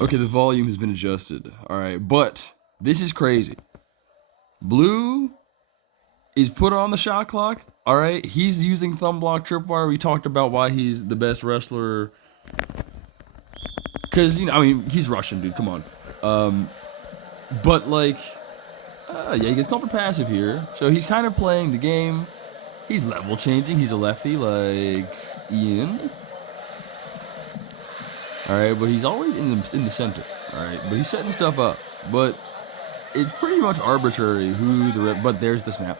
Okay, the volume has been adjusted. All right, but this is crazy. Blue is put on the shot clock. All right, he's using thumb block tripwire. We talked about why he's the best wrestler. Because, I mean, he's Russian, dude. Come on. But, like, yeah, he gets called for passive here. So he's kind of playing the game. He's level changing. He's a lefty, like Ian. All right, but he's always in the center. All right, but he's setting stuff up. But it's pretty much arbitrary but there's the snap.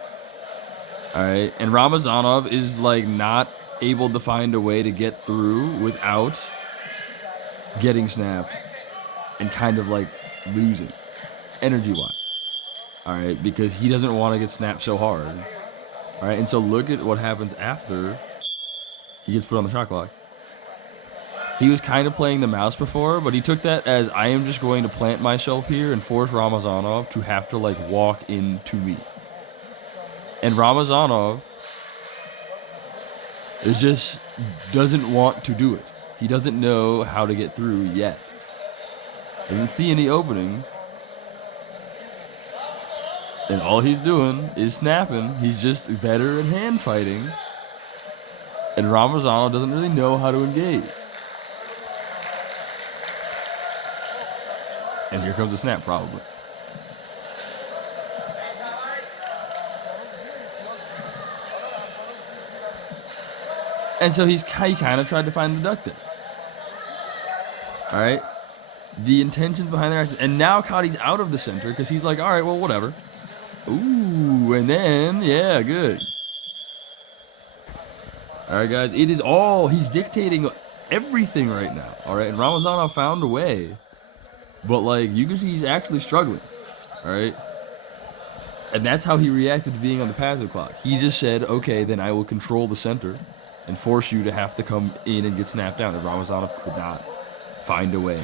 All right, and Ramazanov is like not able to find a way to get through without getting snapped and kind of like losing energy-wise. All right, because he doesn't want to get snapped so hard. All right, and so look at what happens after he gets put on the shot clock. He was kind of playing the mouse before, but he took that as I am just going to plant myself here and force Ramazanov to have to like walk into me. And Ramazanov doesn't want to do it. He doesn't know how to get through yet. Doesn't see any opening. And all he's doing is snapping. He's just better at hand fighting. And Ramazanov doesn't really know how to engage. And here comes a snap, probably. And so he kind of tried to find the duck there. All right? The intentions behind their action. And now Khadi's out of the center because he's like, all right, well, whatever. Ooh, and then, yeah, good. All right, guys, he's dictating everything right now. All right, and Ramazanov found a way. But, like, you can see he's actually struggling, all right? And that's how he reacted to being on the passive clock. He just said, okay, then I will control the center and force you to have to come in and get snapped down. And Ramazanov could not find a way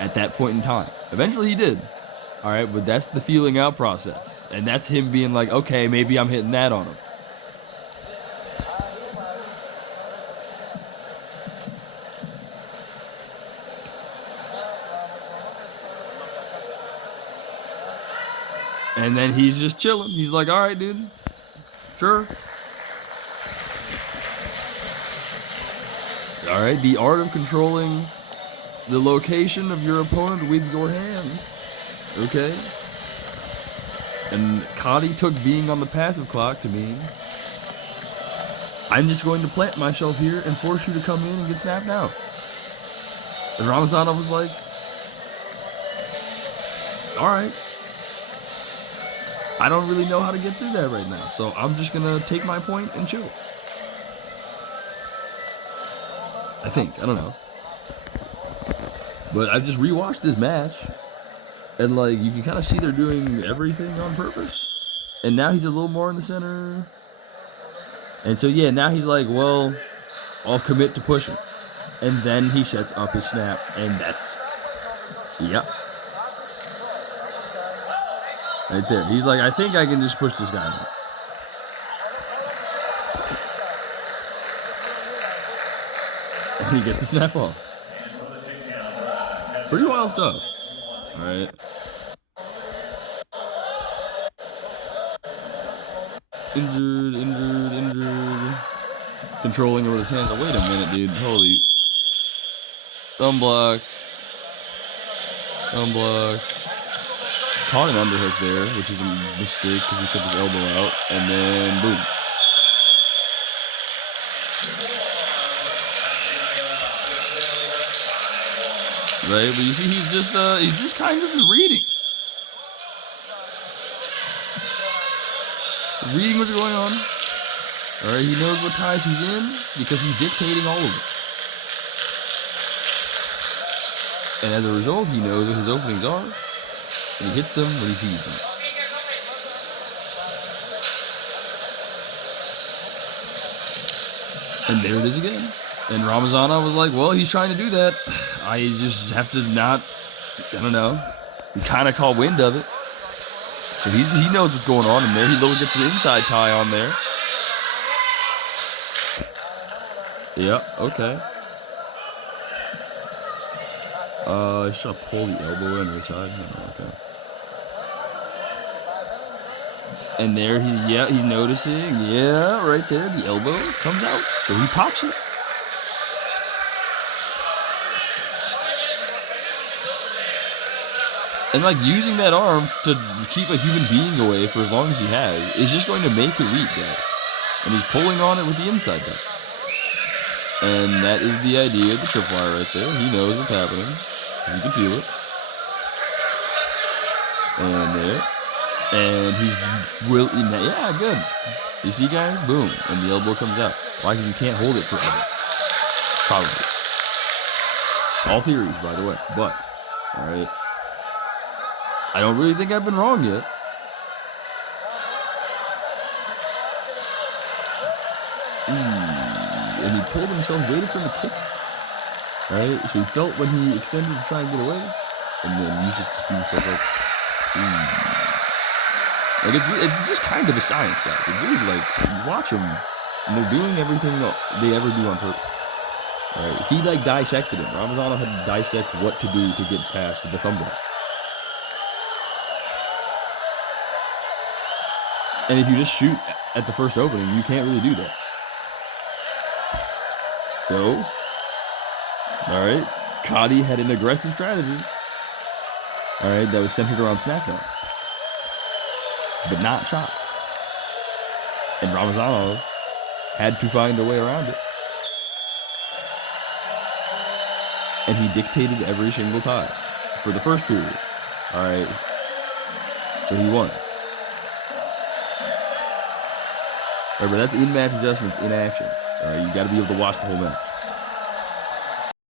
at that point in time. Eventually he did, all right? But that's the feeling out process. And that's him being like, okay, maybe I'm hitting that on him. And then he's just chilling. He's like, all right, dude. Sure. All right, the art of controlling the location of your opponent with your hands. Okay. And Khadi took being on the passive clock to mean I'm just going to plant myself here and force you to come in and get snapped out. And Ramazanov was like, all right. I don't really know how to get through that right now, so I'm just going to take my point and chill. I think. I don't know. But I've just rewatched this match, and, like, you can kind of see they're doing everything on purpose. And now he's a little more in the center. And so, yeah, now he's like, well, I'll commit to pushing. And then he sets up his snap, and that's, yep. Right there. He's like, I think I can just push this guy now. And he gets the snap off. Pretty wild stuff. Alright. Injured. Controlling it with his hands. Oh, wait a minute, dude. Holy. Thumb block. Caught an underhook there, which is a mistake because he took his elbow out, and then boom. Right, but you see, he's just kind of reading what's going on. All right, he knows what ties he's in because he's dictating all of them, and as a result, he knows what his openings are. And he hits them when he sees them. And there it is again. And Ramazanov was like, well, he's trying to do that. I just have to not, I don't know. He kind of caught wind of it. So he knows what's going on in there. He gets the inside tie on there. Yeah, okay. He's trying to pull the elbow in the other side. Oh, okay. And there he's noticing. Yeah, right there, the elbow comes out. So he pops it. And like using that arm to keep a human being away for as long as he has is just going to make it weak, guy. And he's pulling on it with the inside guy. And that is the idea of the tripwire right there. He knows what's happening. You can feel it. And there. And he's really, yeah, good. You see, guys? Boom. And the elbow comes out. Why? Because you can't hold it forever. Probably. All theories, by the way. But, alright. I don't really think I've been wrong yet. And he pulled himself, waited for him to kick. Alright, so he felt when he extended to try and get away. And then used it to speed himself up. Like it's just kind of a science, guys. It's really like, you watch them, and they're doing everything they ever do on purpose. Alright, he like dissected him. Ramazanov had to dissect what to do to get past the thumb block. And if you just shoot at the first opening, you can't really do that. So, alright, Khadi had an aggressive strategy. Alright, that was centered around SmackDown. But not shots. And Ramazanov had to find a way around it. And he dictated every single time for the first period. Alright, so he won. Remember, that's in-match adjustments in action. Alright, you got to be able to watch the whole match.